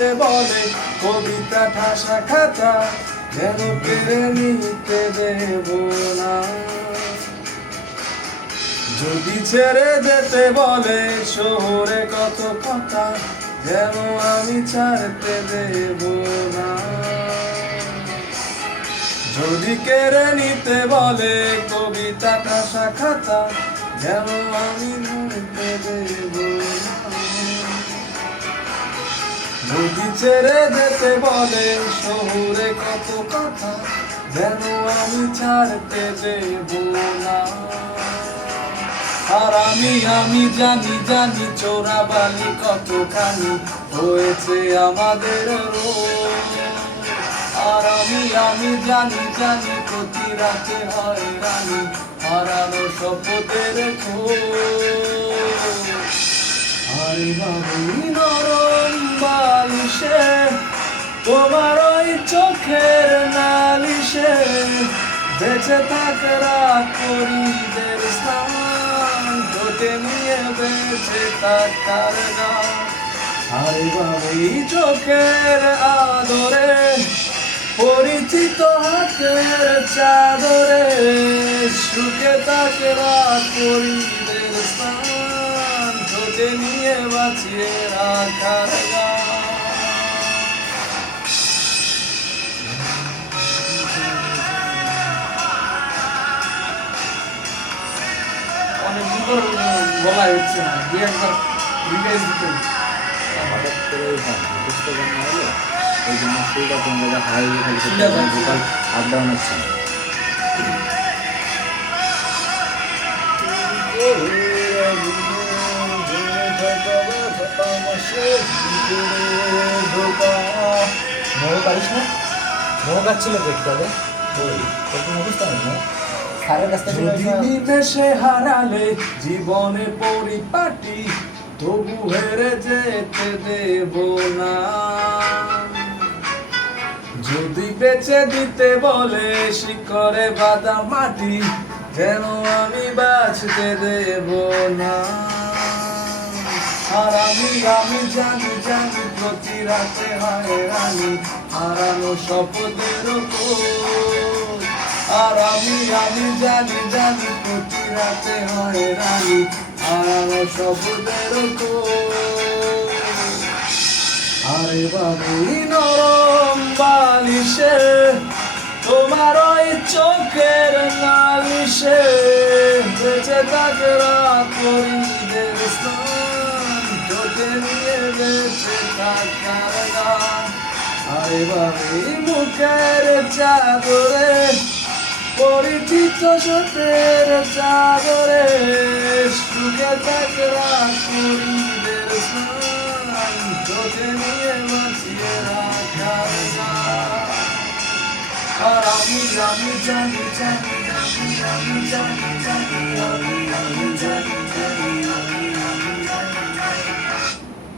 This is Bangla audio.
দিতে বলে কবিতা ঠাসা খাতা, যেন কেড়ে নিতে দেব না। যদি ছেড়ে যেতে বলে শহরে কত কথা, যেন আমি ছাড়তে দেব না। যদি কেড়ে নিতে বলে কবিতা ঠাসা খাতা, যেন আমি ধরতে দেব না। যদি ছেড়ে যেতে বলে শহরে কত কথা, যেন আমি ছাড়তে দেব না। আর আমি জানি জানি চোরাবালি কতখানি হয়েছে আমাদের রোজ। আর আমি জানি জানি প্রতি রাতে হয় রানী হারানো শপথের খোঁজ। আরে ভাবি নরম বালিশে তোমার ওই চোখের নালিশে, বেঁচে থাকে রাত পরিদের স্থান, তোকে নিয়ে বেঁচে থাকার গান। আরে ভাবি চোখের আদরে পরিচিত হাতের চাদরে, সুখে থাকে রাত পরিদের স্থান, তোকে নিয়ে বাঁচিয়ে রাখার গান। অনেক দুপুর বলা হচ্ছে না, দু একবার রিভাইজ দিতে হঠাৎ করে মুখস্থ গান না হলে ওই জন্য সেইটা কোন জায়গায় হাই ভোকাল আপ ডাউন হচ্ছে না। পারিস না? গাচ্ছিল তো একটু আগে, একটু মুখস্থ নেই না স্যারের কাছ থেকে। যদি নিমেষে হারালে জীবনে পরিপাটি, তবু হেরে যেতে দেব না। যদি বেঁচে দিতে বলে শিকড়ে বাঁধা মাটি, যেন আমি বাঁচতে দেব না। আর আমি জানি জানি প্রতি রাতে হয় রানী হারানো শপথের খোঁজ। আর আমি জানি জানি প্রতি রাতে হয় রানী হারানো শপথের খোঁজ। আরে বাবুই নরম বালিশে তোমার ওই চোখের নালিশে, বেঁচে থাকে রাত পরিদের স্থান, তোকে নিয়ে বেঁচে থাকার গান। আরে বাবুই মুখের চাদরে পরিচিত সতের চাদরে, সুখে থাকে রাত পরিদের স্থান, তোকে নিয়ে বাঁচিয়ে রাখার গান। আর আমি জানি জানি জানি জানি জানি জানি জানি জানি জানি